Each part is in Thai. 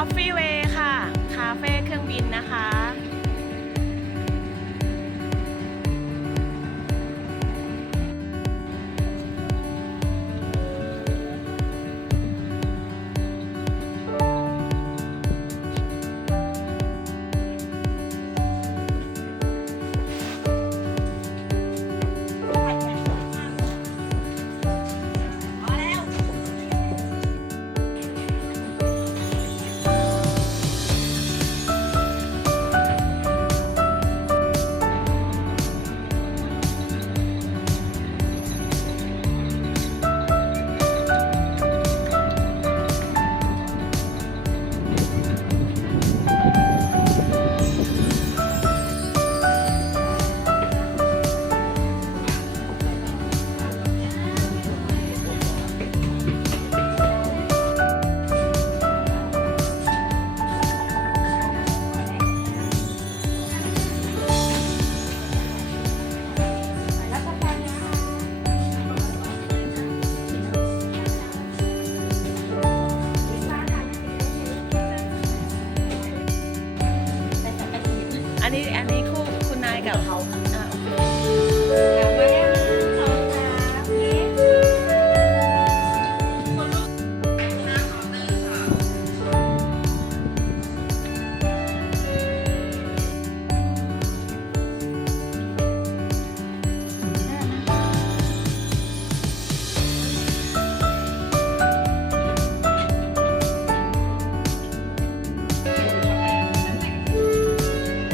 Coffee Way ค่ะ คาเฟ่เครื่องบินนะคะ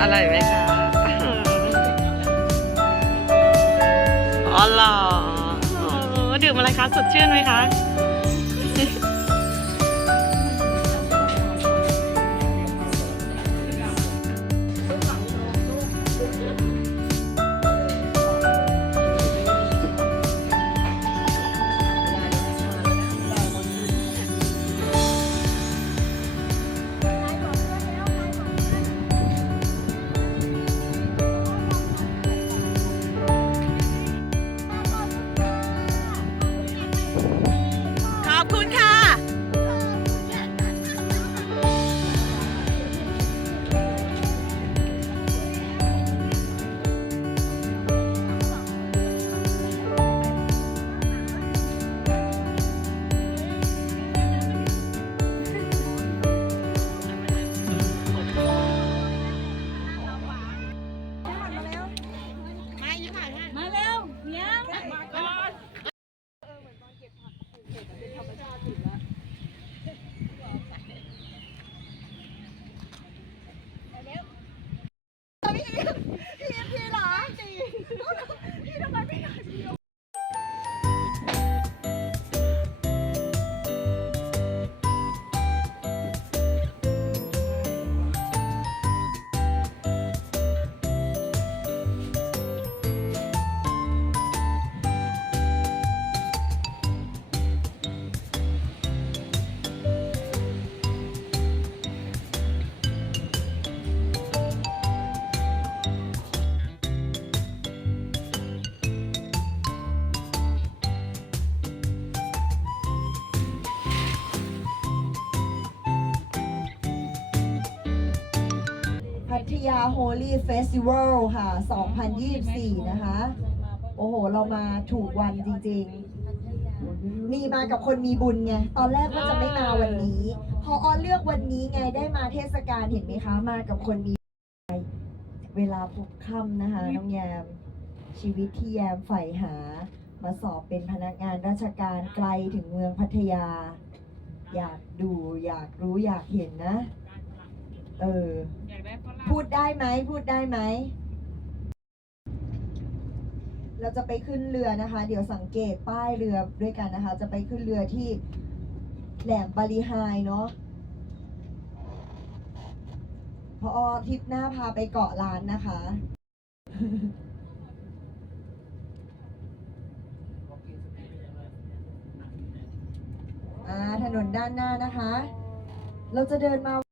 อร่อยไหมคะอ๋อเหรอโอ้ดื่มอะไรคะ สดชื่นไหมคะ พัทยาโฮลี่เฟสติวัลค่ะ 2024 นะคะ โอ้โห เรามาถูกวันจริงๆนี่มากับคนมีบุญไง ตอนแรกว่าจะไม่มาวันนี้ พอออนเลือกวันนี้ไงได้มาเทศกาลเห็นไหมคะ มากับคนมีเวลาพบค่ำนะคะ น้องแยม ชีวิตที่แยมใฝ่หา มาสอบเป็นพนักงานราชการไกลถึงเมืองพัทยา อยากดูอยากรู้อยากเห็นนะ เออ พูดได้ไหมพูดได้ไหม เราจะไปขึ้นเรือนะคะ เดี๋ยวสังเกตป้ายเรือด้วยกันนะคะ จะไปขึ้นเรือที่แหลมบาลีไฮเนาะพอทริปหน้าพาไปเกาะล้านนะคะอ่าถนนด้านหน้านะคะ เราจะเดินมา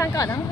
ทั้งก่อนทั้ง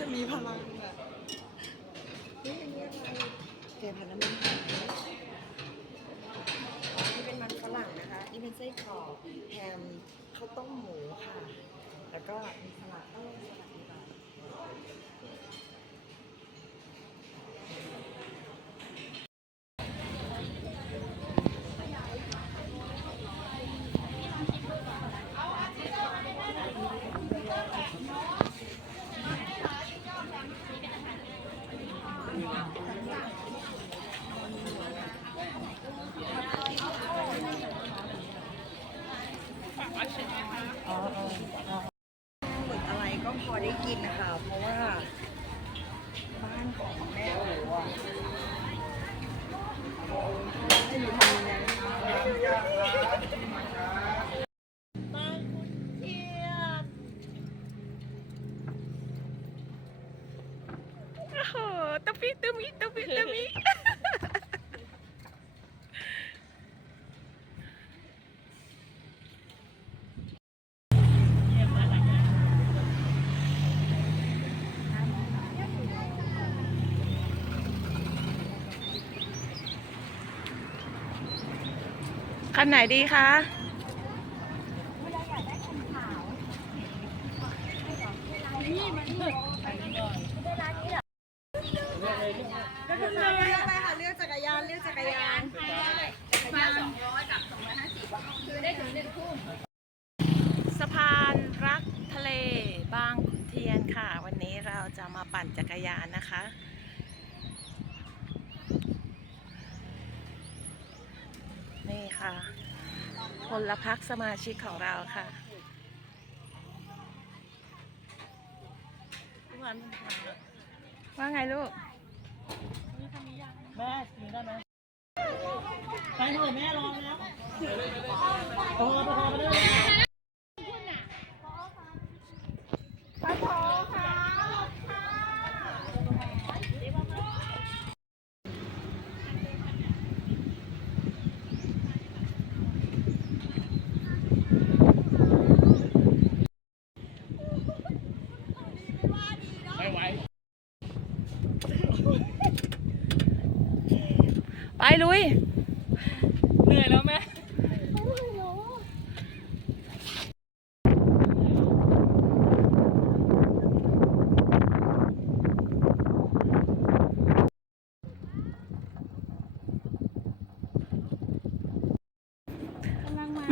จะมีพลังแบบนี่เป็นเรียกอะไรเกงผัดน้ำมันอยนี่เป็นมันฝรั่งนะคะ นี่เป็นไส้กรอกแฮมข้าวต้มหมูค่ะ แล้วก็มีสลัดต้องสลัดดีกว่า ตมอีตมอีตมอีคันไหนดีคะ นะคะ นี่ค่ะพลพักสมาชิกของเราค่ะวันว่าไงลูกแม่กินได้ไหมไปเถอะแม่รอแล้วพอพอไปด้วยปะพอค่ะ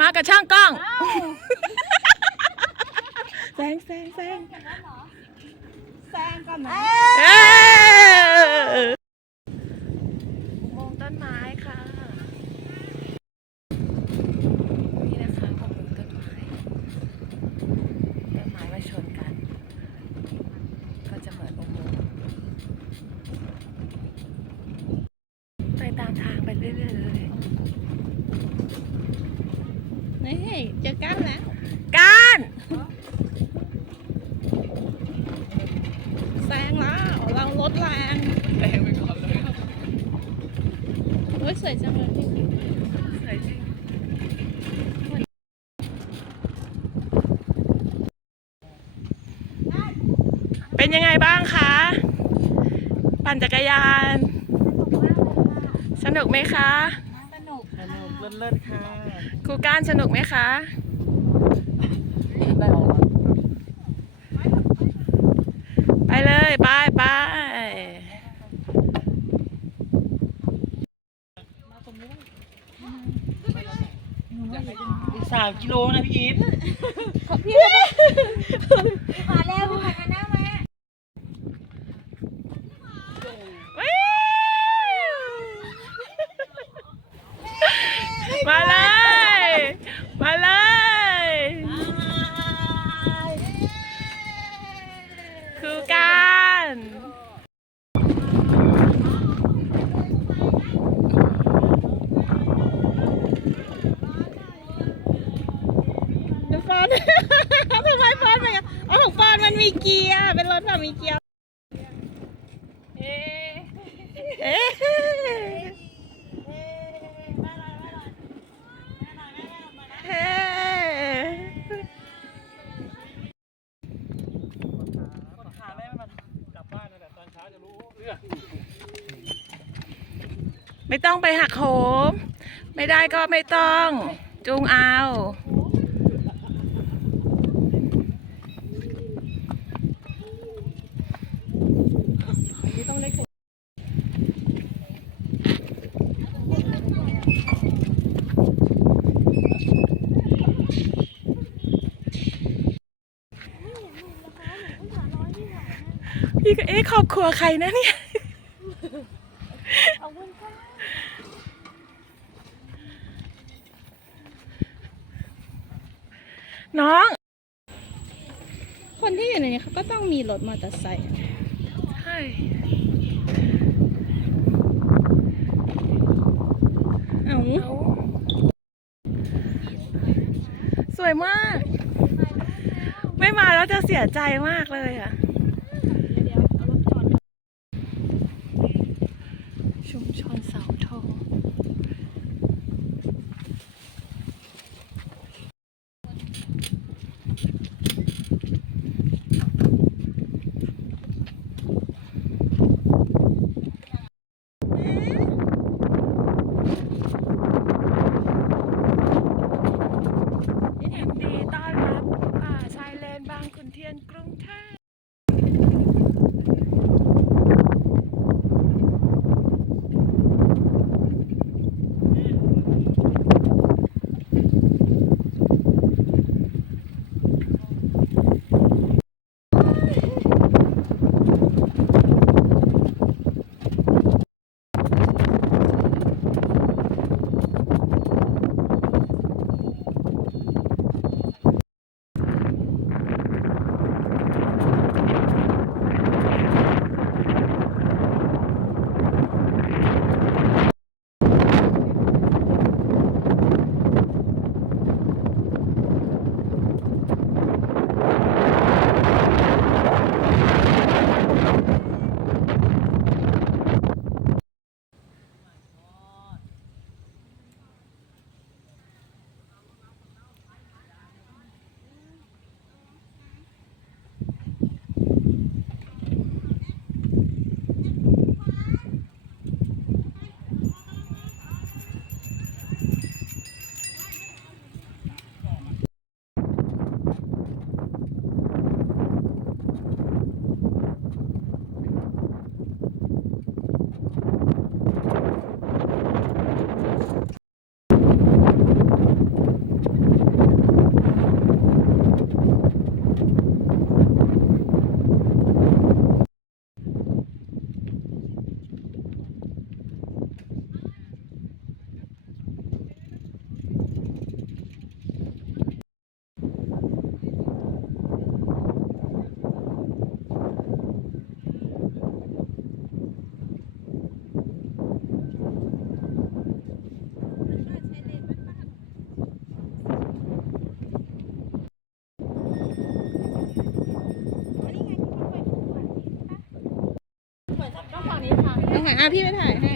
มากับช่างกล้อง แซงแซงแซงแซงก่อนนะ เอ้ยอุโมงค์ต้นไม้ค่ะ นี่นะคะอุโมงค์ต้นไม้ ต้นไม้มาชนกัน ก็จะเหมือนอุโมงค์ไปตามทางไปเรื่อยๆเลย นี่เจอกันแล้วการแซงแล้ว เราลดแรงแรงไปก่อนเลยโอ้ยสวยจังเลยพี่สวยจริงเป็นยังไงบ้างคะ ปั่นจักรยาน สนุกไหมคะ สนุก สนุกเลิศๆค่ะ ครูก้านสนุกไหมคะได้ออกมาไปเลยไปไปสามกิโลนะพี่อีทมาแล้วพี่มากันนะแม่ วิวมาเลย มาเลย คือการ ดูฟอนทำไมฟอนไปเอาของฟอน มีเกียร์ เป็นรถแบบมีเกียร์ เอ๊ะเอ๊ะเฮ้พาแม่มันกลับบ้านนั่นแหละตอนเช้าจะรู้เรื่องไม่ต้องไปหักโหม ไม่ได้ก็ไม่ต้องจูงเอา อ๊ะครอบครัวใครนะเนี่ยน้อง คนที่อยู่ในนี้เขาก็ต้องมีรถมอเตอร์ไซค์ใช่เอ้าเอาสวยมาก ไม่มาแล้วจะเสียใจมากเลยอะ อะพี่ไปถ่ายให้